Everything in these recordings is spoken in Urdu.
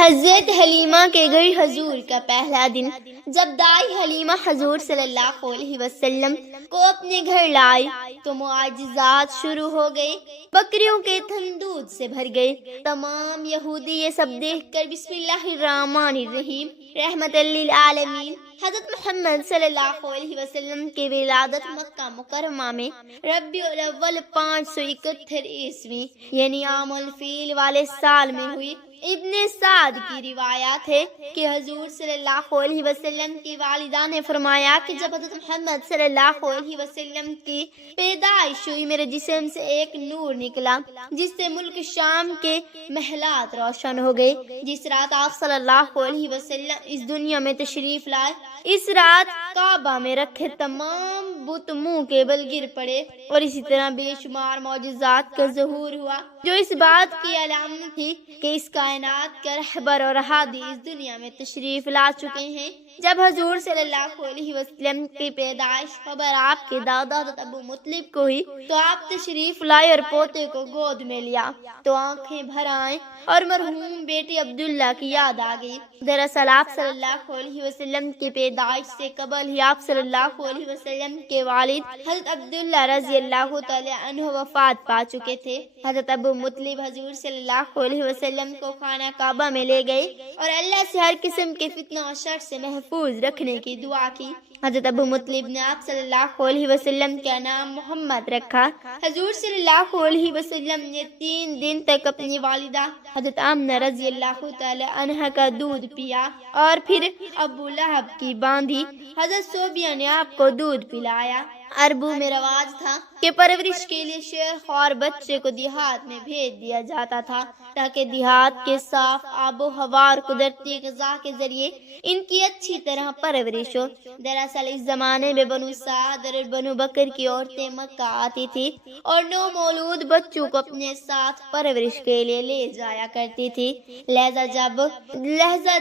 حضرت حلیمہ کے گھر حضور کا پہلا دن۔ جب دائی حلیمہ حضور صلی اللہ علیہ وسلم کو اپنے گھر لائی تو معجزات شروع ہو گئے۔ بکریوں کے تھن دودھ سے بھر گئے۔ تمام یہودی یہ سب دیکھ کر بسم اللہ الرحمن الرحیم رحمت للعالمین حضرت محمد صلی اللہ علیہ وسلم کی ولادت مکہ مکرمہ میں ربیع الاول 571 عیسوی یعنی عام الفیل والے سال میں ہوئی۔ ابن سعد کی روایات ہے کہ حضور صلی اللہ علیہ وسلم کی والدہ نے فرمایا کہ جب حضرت محمد صلی اللہ علیہ وسلم کی پیدائش ہوئی میرے جسم سے ایک نور نکلا جس سے ملک شام کے محلات روشن ہو گئے۔ جس رات آپ صلی اللہ علیہ وسلم اس دنیا میں تشریف لائے اس رات کعبہ میں رکھے تمام بت منہ کے بل گر پڑے اور اسی طرح بے شمار معجزات کا ظہور ہوا جو اس بات کی علامت تھی کہ اس کائنات کا رہبر اور ہادی اس دنیا میں تشریف لا چکے ہیں۔ جب حضور صلی اللہ علیہ وسلم کی پیدائش خبر آپ کے دادا حضرت ابو مطلب کو ہوئی تو آپ تشریف لائے اور پوتے کو گود میں لیا تو آنکھیں بھر آئیں اور مرحوم بیٹی عبداللہ کی یاد آ گئی۔ دراصل آپ صلی اللہ علیہ وسلم کی پیدائش سے قبل ہی آپ صلی اللہ علیہ وسلم کے والد حضرت عبداللہ رضی اللہ تعالی عنہ وفات پا چکے تھے۔ حضرت ابو مطلب حضور صلی اللہ علیہ وسلم کو خانہ کعبہ میں لے گئے اور اللہ سے ہر قسم کے فتنہ و شر سے محفوظ رکھنے کی دعا کی۔ حضرت ابو مطلب نے آپ صلی اللہ علیہ وسلم کا نام محمد رکھا۔ حضور صلی اللہ علیہ وسلم نے 3 دن تک اپنی والدہ حضرت آمنہ رضی اللہ تعالی عنہ کا دودھ پیا اور پھر ابو لہب کی باندھی حضرت صوبیہ نے آپ کو دودھ پلایا۔ عربوں میں رواج تھا کہ پرورش کے لیے شیخ اور بچے کو دیہات میں بھیج دیا جاتا تھا تاکہ دیہات کے صاف آب و ہوا اور قدرتی غذا کے ذریعے ان کی اچھی طرح پرورش ہو۔ دراصل اس زمانے میں بنو سعد اور بنو بکر کی عورتیں مکہ آتی تھی اور نو مولود بچوں کو اپنے ساتھ پرورش کے لیے لے جایا کرتی تھی۔ لہذا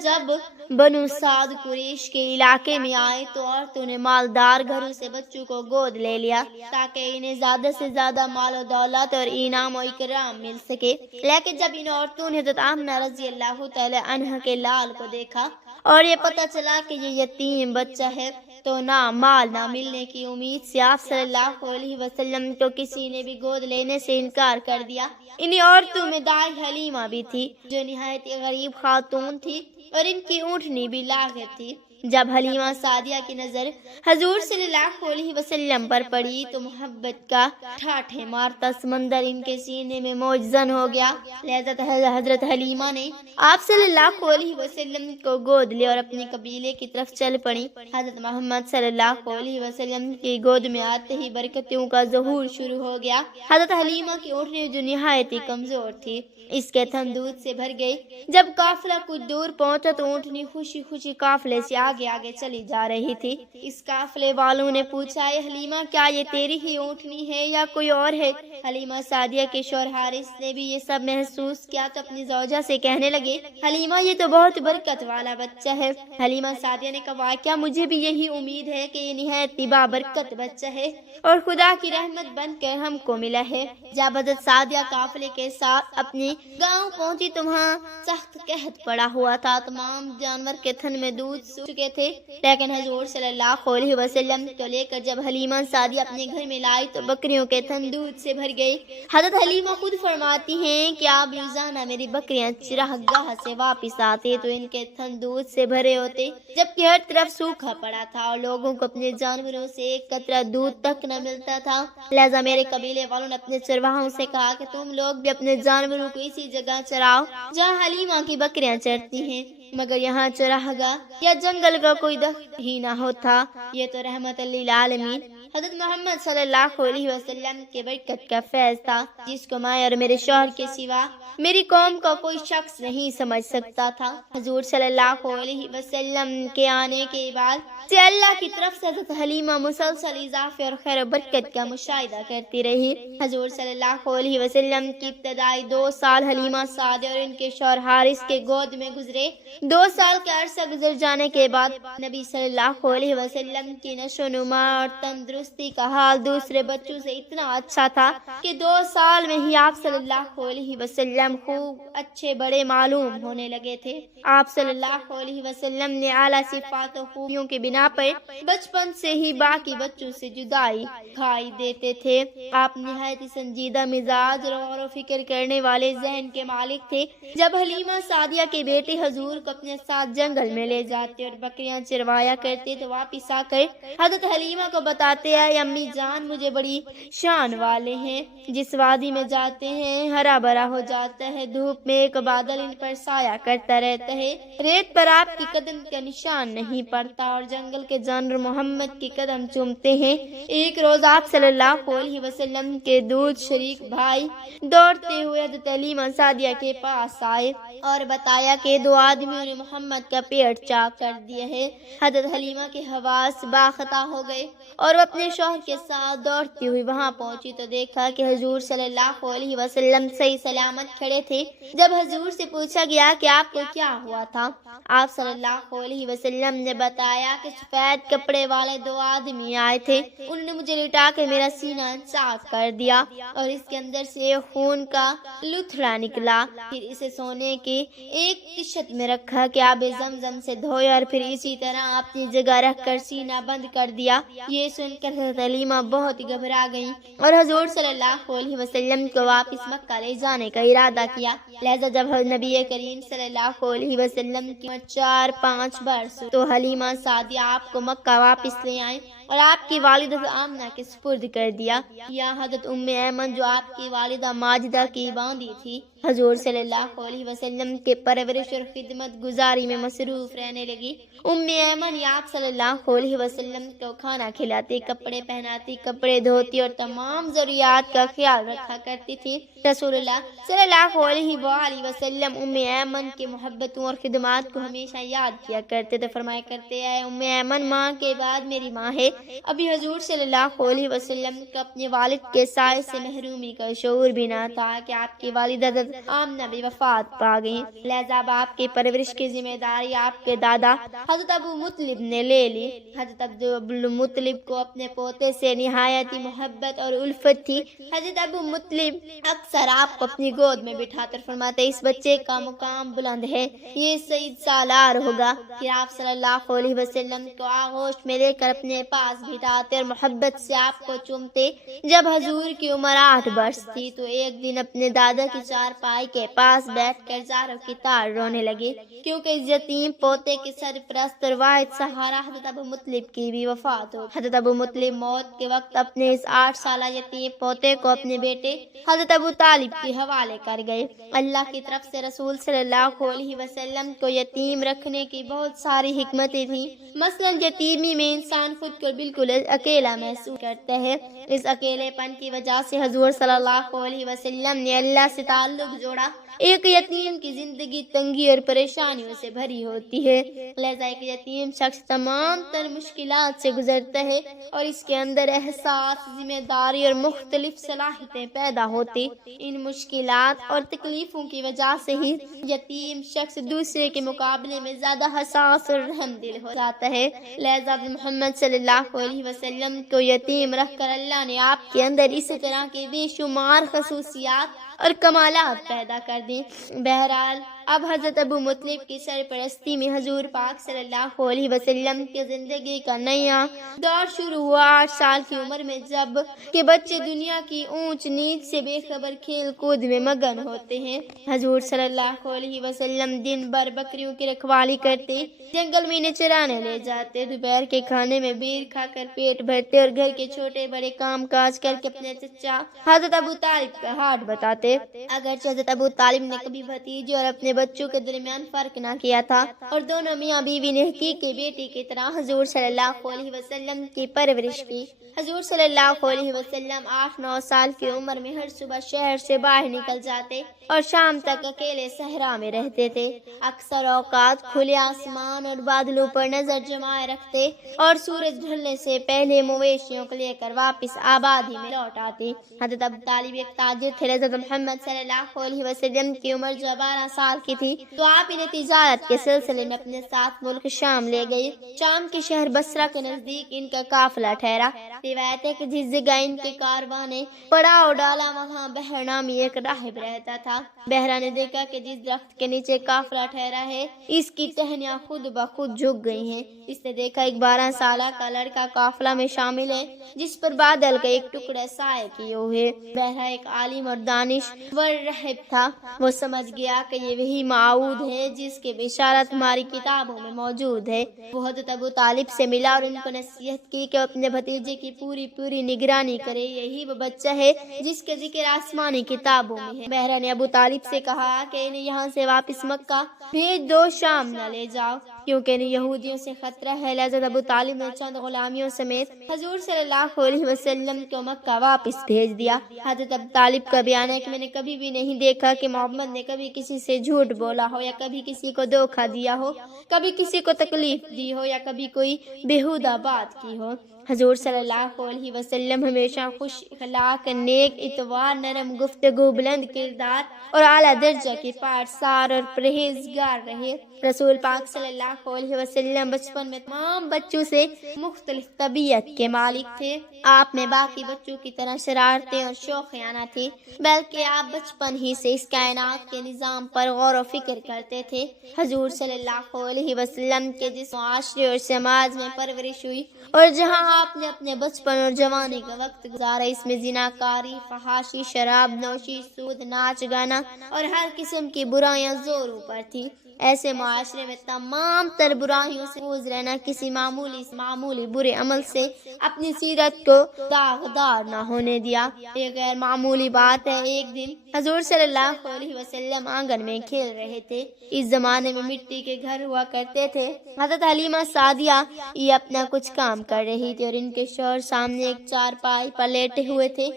جب بنو سعد قریش کے علاقے میں آئے تو عورتوں نے مالدار گھروں سے بچوں کو گود لے لیا تاکہ انہیں زیادہ سے زیادہ مال و دولت اور انعام و اکرام مل سکے۔ لیکن جب ان عورتوں نے حضرت آمنہ رضی اللہ تعالی عنہ کے لال کو دیکھا اور یہ پتہ چلا کہ یہ یتیم بچہ ہے تو نہ مال نہ ملنے کی امید سے آپ صلی اللہ علیہ وسلم کو کسی نے بھی گود لینے سے انکار کر دیا۔ انہی عورتوں میں دائی حلیمہ بھی تھی جو نہایت غریب خاتون تھی اور ان کی اونٹنی بھی لاغر تھی۔ جب حلیمہ سعدیہ کی نظر حضور صلی اللہ علیہ وسلم پر پڑی تو محبت کا ٹھاٹھے مارتا سمندر ان کے سینے میں موجزن ہو گیا۔ لہذا حضرت حلیمہ نے آپ صلی اللہ علیہ وسلم کو گود لیا اور اپنے قبیلے کی طرف چل پڑی۔ حضرت محمد صلی اللہ علیہ وسلم کی گود میں آتے ہی برکتوں کا ظہور شروع ہو گیا۔ حضرت حلیمہ کی اونٹنی جو نہایت ہی کمزور تھی اس کے تھن دودھ سے بھر گئی۔ جب قافلہ کچھ دور پہنچا تو اونٹنی خوشی خوشی قافلے سے آگے چلی جا رہی تھی۔ اس قافلے والوں نے پوچھا اے حلیمہ کیا یہ تیری ہی اونٹنی ہے یا کوئی اور ہے؟ حلیمہ سعدیہ کے شوہر حارث نے بھی یہ سب محسوس کیا تو اپنی زوجہ سے کہنے لگے حلیمہ یہ تو بہت برکت والا بچہ ہے۔ حلیمہ سعدیہ نے کہا کیا مجھے بھی یہی امید ہے کہ یہ نہایت بابرکت بچہ ہے اور خدا کی رحمت بن کر ہم کو ملا ہے۔ جب حضرت سعدیہ قافلے کے ساتھ اپنی گاؤں پہنچی تو وہاں سخت قحط پڑا ہوا تھا۔ تمام جانور کے تھن میں دودھ سوکھ چکے تھے لیکن حضور صلی اللہ علیہ وسلم کو لے کر جب حلیمہ سعدیہ اپنے گھر میں لائی تو بکریوں کے تھن دودھ سے بھر گئے۔ حضرت حلیمہ خود فرماتی ہیں کہ آپ روزانہ میری بکریاں چراگاہ سے واپس آتے تو ان کے تھن دودھ سے بھرے ہوتے جبکہ ہر طرف سوکھا پڑا تھا اور لوگوں کو اپنے جانوروں سے ایک قطرہ دودھ تک نہ ملتا تھا۔ لہذا میرے قبیلے والوں نے اپنے چرواہوں سے کہا کہ تم لوگ بھی اپنے جانوروں کو اسی جگہ چراؤ جہاں حلیمہ کی بکریاں چرتی ہیں، مگر یہاں چراگاہ یا جنگل کا کوئی دخل ہی نہ ہوتا۔ یہ تو رحمت للعالمین حضرت محمد صلی اللہ علیہ وسلم کے برکت کا فیض تھا جس کو میں اور میرے شوہر کے سوا میری قوم کا کوئی شخص نہیں سمجھ سکتا تھا۔ حضور صلی اللہ علیہ وسلم کے آنے کے بعد سے اللہ کی طرف سے حضرت حلیمہ مسلسل اضافے اور خیر و برکت کا مشاہدہ کرتی رہی۔ حضور صلی اللہ علیہ وسلم کی ابتدائی 2 سال حلیمہ سعدیہ اور ان کے شوہر حارث کے گود میں گزرے۔ 2 سال کا عرصہ گزر جانے کے بعد نبی صلی اللہ علیہ وسلم کی نشو و نما اور تندرست درستی کا حال دوسرے بچوں سے اتنا اچھا تھا کہ 2 سال میں ہی آپ صلی اللہ علیہ وسلم خوب اچھے بڑے معلوم ہونے لگے تھے۔ آپ صلی اللہ علیہ وسلم نے اعلیٰ صفات و خوبیوں کے بنا پر بچپن سے ہی باقی بچوں سے جدائی کھائی دیتے تھے۔ آپ نہایت سنجیدہ مزاج اور غور و فکر کرنے والے ذہن کے مالک تھے۔ جب حلیمہ سعدیہ کے بیٹے حضور کو اپنے ساتھ جنگل میں لے جاتے اور بکریاں چروایا کرتے تو واپس آ کر حضرت حلیمہ کو بتاتے ہیں، امی جان مجھے بڑی شان والے ہیں، جس وادی میں جاتے ہیں ہرا بھرا ہو جاتا ہے، دھوپ میں ایک بادل ان پر سایہ کرتا رہتا ہے، ریت پر آپ کی قدم کا نشان نہیں پڑتا اور جنگل کے جانور محمد کی قدم چومتے ہیں۔ ایک روز آپ صلی اللہ علیہ وسلم کے دودھ شریک بھائی دوڑتے ہوئے حضرت حلیمہ سعدیہ کے پاس آئے اور بتایا کہ 2 آدمیوں نے محمد کا پیٹ چاک کر دیا ہے۔ حضرت حلیمہ کے حواس باخطا ہو گئے اور وہ اپنے شوہر کے ساتھ دوڑتی ہوئی وہاں پہنچی تو دیکھا کہ حضور صلی اللہ علیہ وسلم صحیح سلامت کھڑے تھے۔ جب حضور سے پوچھا گیا کہ آپ کو کیا ہوا تھا، آپ صلی اللہ علیہ وسلم نے بتایا کہ سفید کپڑے والے 2 آدمی آئے تھے، انہوں نے مجھے لٹا کے میرا سینہ چاک کر دیا اور اس کے اندر سے خون کا لتھڑا نکلا، پھر اسے سونے کی ایک کشت میں رکھا کہ آب زمزم سے دھویا اور پھر اسی طرح اپنی جگہ رکھ کر سینہ بند کر دیا۔ یہ سن کر حضرت حلیمہ بہت گھبرا گئیں اور حضور صلی اللہ علیہ وسلم کو واپس مکہ لے جانے کا ارادہ کیا۔ لہذا جب نبی کریم صلی اللہ علیہ وسلم کی 4-5 برس تو حلیمہ سعدیہ آپ کو مکہ واپس لے آئیں اور آپ کی والدہ آمنہ کے سپرد کر دیا۔ یا حضرت ایمن جو آپ کی والدہ ماجدہ کی باندی تھی، حضور صلی اللہ علیہ وسلم کے پرورش اور خدمت گزاری میں مصروف رہنے لگی۔ ایمن آپ صلی اللہ علیہ وسلم کو کھانا کھلاتی، کپڑے پہناتی، کپڑے دھوتی اور تمام ضروریات کا خیال رکھا کرتی تھی۔ رسول اللہ صلی اللہ علیہ وآلہ وسلم ایمن کی محبتوں اور خدمات کو ہمیشہ یاد کیا کرتے تھے، فرمایا کرتے ہیں ایمن ماں کے بعد میری ماں ہے۔ ابھی حضور صلی اللہ علیہ وسلم کو اپنے والد کے سائے سے محرومی کا شعور بھی نہ تھا کہ آپ کی والدہ حضرت آمنہ بھی وفات پا گئی، لہذا اب آپ کی پرورش کی ذمہ داری آپ کے دادا حضرت ابو مطلب نے لے لی۔ حضرت ابو مطلب کو اپنے پوتے سے نہایت محبت اور الفت تھی۔ حضرت ابو مطلب اکثر آپ کو اپنی گود میں بٹھا کر فرماتے اس بچے کا مقام بلند ہے، یہ سید سالار ہوگا۔ پھر آپ صلی اللہ علیہ وسلم کو آغوش میں لے کر اپنے پاس بٹھاتے اور محبت سے آپ کو چومتے۔ جب حضور کی عمر 8 برس تھی تو ایک دن اپنے دادا کی چارپائی کے پاس بیٹھ کر زاروں کی تار رونے لگے، کیونکہ اس یتیم پوتے کے سرپرست اور واحد سہارا حضرت ابو مطلب کی بھی وفات ہو۔ حضرت ابو مطلب موت کے وقت اپنے اس 8 سالہ یتیم پوتے کو اپنے بیٹے حضرت ابو طالب کے حوالے کر گئے۔ اللہ کی طرف سے رسول صلی اللہ علیہ وسلم کو یتیم رکھنے کی بہت ساری حکمتیں تھیں، مثلا یتیمی میں انسان خود کو بالکل اکیلا محسوس کرتا ہے۔ اس اکیلے پن کی وجہ سے حضور صلی اللہ علیہ وسلم نے اللہ سے تعلق جوڑا۔ ایک یتیم کی زندگی تنگی اور پریشانیوں سے بھری ہوتی ہے، لہذا ایک یتیم شخص تمام تر مشکلات سے گزرتا ہے اور اس کے اندر احساس، ذمہ داری اور مختلف صلاحیتیں پیدا ہوتی۔ ان مشکلات اور تکلیفوں کی وجہ سے ہی یتیم شخص دوسرے کے مقابلے میں زیادہ حساس اور رحم دل ہو جاتا ہے، لہذا محمد صلی اللہ علیہ وسلم کو یتیم رکھ کر اللہ نے آپ کے اندر اس طرح کے بے شمار خصوصیات اور کمالات پیدا کر دی۔ بہرحال اب حضرت ابو مطلب کی سرپرستی میں حضور پاک صلی اللہ علیہ وسلم کی زندگی کا نیا دور شروع ہوا۔ 8 سال کی عمر میں جب کہ بچے دنیا کی اونچ نیچ سے بے خبر کھیل کود میں مگن ہوتے ہیں، حضور صلی اللہ علیہ وسلم دن بھر بکریوں کی رکھوالی کرتے، جنگل میں انہیں چرانے لے جاتے، دوپہر کے کھانے میں بیر کھا کر پیٹ بھرتے اور گھر کے چھوٹے بڑے کام کاج کر کے اپنے چچا حضرت ابو طالب کا ہاتھ بتاتے۔ اگرچہ حضرت ابو طالب نے کبھی بھتیجے اور اپنے بچوں کے درمیان فرق نہ کیا تھا اور دونوں میاں بیوی نے حقیقی بیٹی کی طرح حضور صلی اللہ علیہ وسلم کی پرورش کی۔ حضور صلی اللہ علیہ وسلم 8-9 سال کی عمر میں ہر صبح شہر سے باہر نکل جاتے اور شام تک اکیلے صحرا میں رہتے تھے۔ اکثر اوقات کھلے آسمان اور بادلوں پر نظر جمائے رکھتے اور سورج ڈھلنے سے پہلے مویشیوں کو لے کر واپس آبادی میں لوٹ آتے۔ حضرت ابو طالب ایک تاجر تھے۔ حضرت محمد صلی اللہ علیہ وسلم کی عمر جو 12 سال کی تھی تو آپ انہیں تجارت کے سلسلے میں اپنے ساتھ ملک شام لے گئے۔ شام کے شہر بصرہ کے نزدیک ان کا قافلہ ٹھہرا۔ روایت ہے کہ جس جگہ ان کے کارواں نے پڑاؤ ڈالا وہاں بہر نامی ایک راہب رہتا تھا۔ بہرا نے دیکھا کہ جس درخت کے نیچے قافلہ ٹھہرا ہے اس کی ٹہنیاں خود بخود جھک گئی ہیں۔ اس نے دیکھا ایک 12 سالہ کا لڑکا قافلہ میں شامل ہے جس پر بادل کا ایک ٹکڑا سائے کیے ہوئے۔ بہرا ایک عالم اور دانشور راہب تھا۔ وہ سمجھ گیا کہ یہ وہی موعود ہے جس کی بشارت ہماری کتابوں میں موجود ہے۔ وہ حضرت ابو طالب سے ملا اور ان کو نصیحت کی کہ وہ اپنے بھتیجے کی پوری نگرانی کرے، یہی وہ بچہ ہے جس کے ذکر آسمانی کتابوں میں ہے۔ بہرا نے ابو طالب سے کہا کہ انہیں یہاں سے واپس مکہ بھیج دو، شام نہ لے جاؤ کیونکہ انہیں یہودیوں سے خطرہ ہے۔ حضرت ابو طالب نے چند غلامیوں سمیت حضور صلی اللہ علیہ وسلم کو مکہ واپس بھیج دیا۔ حضرت ابو طالب کا بیان ہے کہ میں نے کبھی بھی نہیں دیکھا کہ محمد نے کبھی کسی سے جھوٹ بولا ہو یا کبھی کسی کو دھوکہ دیا ہو، کبھی کسی کو تکلیف دی ہو یا کبھی کوئی بیہودہ بات کی ہو۔ حضور صلی اللہ علیہ وسلم ہمیشہ خوش اخلاق، نیک اتوار، نرم گفتگو، بلند کردار اور اعلیٰ درجہ کے پارسار اور پرہیزگار رہے۔ رسول پاک صلی اللہ علیہ وسلم بچپن میں تمام بچوں سے مختلف طبیعت کے مالک تھے۔ آپ میں باقی بچوں کی طرح شرارتیں اور شوخیاں نہ تھی، بلکہ آپ بچپن ہی سے اس کائنات کے نظام پر غور و فکر کرتے تھے۔ حضور صلی اللہ علیہ وسلم کے جس معاشرے اور سماج میں پرورش ہوئی اور جہاں آپ نے اپنے بچپن اور جوانی کا وقت گزارا، اس میں زناکاری، فحاشی، شراب نوشی، سود، ناچ گانا اور ہر قسم کی برائیاں زوروں پر تھی۔ ایسے معاشرے میں تمام تر برائیوں سے محفوظ رہنا کسی معمولی برے عمل سے اپنی سیرت کو داغدار نہ ہونے دیا۔ ایک غیر معمولی بات ہے، ایک دن حضور صلی اللہ علیہ وسلم آنگن میں کھیل رہے تھے۔ اس زمانے میں مٹی کے گھر ہوا کرتے تھے۔ حضرت حلیمہ سعدیہ یہ اپنا کچھ کام کر رہی تھی اور ان کے شوہر سامنے ایک چارپائی پر لیٹے ہوئے تھے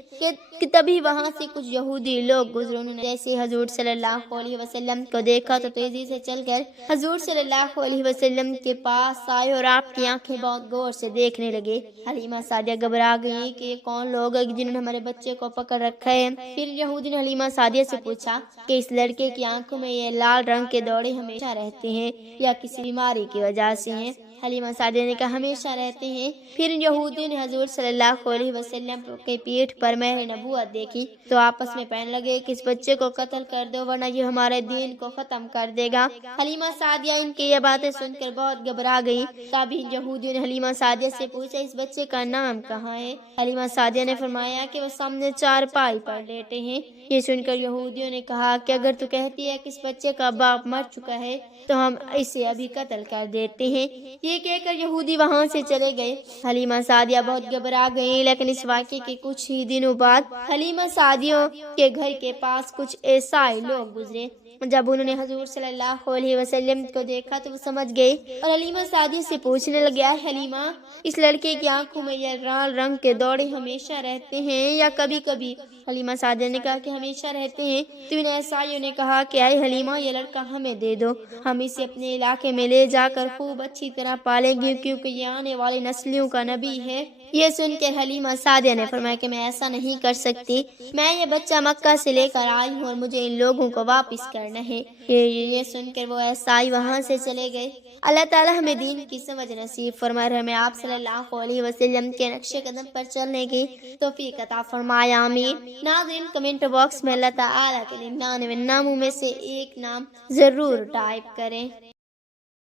کہ تبھی وہاں سے کچھ یہودی لوگ گزرے۔ انہوں نے جیسے حضور صلی اللہ علیہ وسلم کو دیکھا تو تیزی سے چل کر حضور صلی اللہ علیہ وسلم کے پاس آئے اور آپ کی آنکھیں بہت غور سے دیکھنے لگے۔ حلیمہ سعدیہ گھبرا گئی کہ یہ کون لوگ ہیں جنہوں نے ہمارے بچے کو پکڑ رکھا ہے۔ پھر یہودی نے حلیمہ سعدیہ سے پوچھا کہ اس لڑکے کی آنکھوں میں یہ لال رنگ کے دوڑے ہمیشہ رہتے ہیں یا کسی بیماری کی وجہ سے ہیں؟ حلیمہ سعدیہ نے کہا ہمیشہ رہتے ہیں۔ پھر یہودیوں نے حضور صلی اللہ علیہ وسلم کے پیٹھ پر مہر نبوت دیکھی تو آپس میں کہنے لگے کہ اس بچے کو قتل کر دو ورنہ یہ ہمارے دین کو ختم کر دے گا۔ حلیمہ سعدیہ ان کی یہ باتیں سن کر بہت گھبرا گئی۔ تبھی یہودیوں نے حلیمہ سعدیہ سے پوچھا اس بچے کا نام کہاں ہے؟ حلیمہ سعدیہ نے فرمایا کہ وہ سامنے چارپائی پر لیٹے ہیں۔ یہ سن کر یہودیوں نے کہا کہ اگر تو کہتی ہے کہ اس بچے کا باپ مر چکا ہے تو ہم اسے ابھی قتل کر دیتے ہیں۔ یہ کہہ کر یہودی وہاں سے چلے گئے۔ حلیمہ سعدیہ بہت گھبرا گئی، لیکن اس واقعے کے کچھ ہی دنوں بعد حلیمہ سعدیہ کے گھر کے پاس کچھ عیسائی لوگ گزرے۔ جب انہوں نے حضور صلی اللہ علیہ وسلم کو دیکھا تو وہ سمجھ گئے اور حلیمہ سعدیہ سے پوچھنے لگے حلیمہ اس لڑکے کی آنکھوں میں یہ لال رنگ کے دوڑے ہمیشہ رہتے ہیں یا کبھی کبھی؟ حلیمہ سعدیہ نے کہا کہ ہمیشہ رہتے ہیں۔ تو ان عیسائیوں نے کہا کہ اے حلیمہ یہ لڑکا ہمیں دے دو، ہم اسے اپنے علاقے میں لے جا کر خوب اچھی طرح پالیں گے کیونکہ یہ آنے والی نسلوں کا نبی ہے۔ یہ سن کر حلیمہ سعدیہ نے فرمایا کہ میں ایسا نہیں کر سکتی، میں یہ بچہ مکہ سے لے کر آئی ہوں اور مجھے ان لوگوں کو واپس کرنا ہے۔ یہ سن کر وہ عیسائی وہاں سے چلے گئے۔ اللہ تعالی ہمیں دین کی سمجھ نصیب فرمائے، ہمیں آپ صلی اللہ علیہ وسلم کے نقش قدم پر چلنے کی توفیق عطا فرمائے، آمین۔ ناظرین کمنٹ باکس میں اللہ تعالی کے 99 ناموں میں سے ایک نام ضرور ٹائپ کریں۔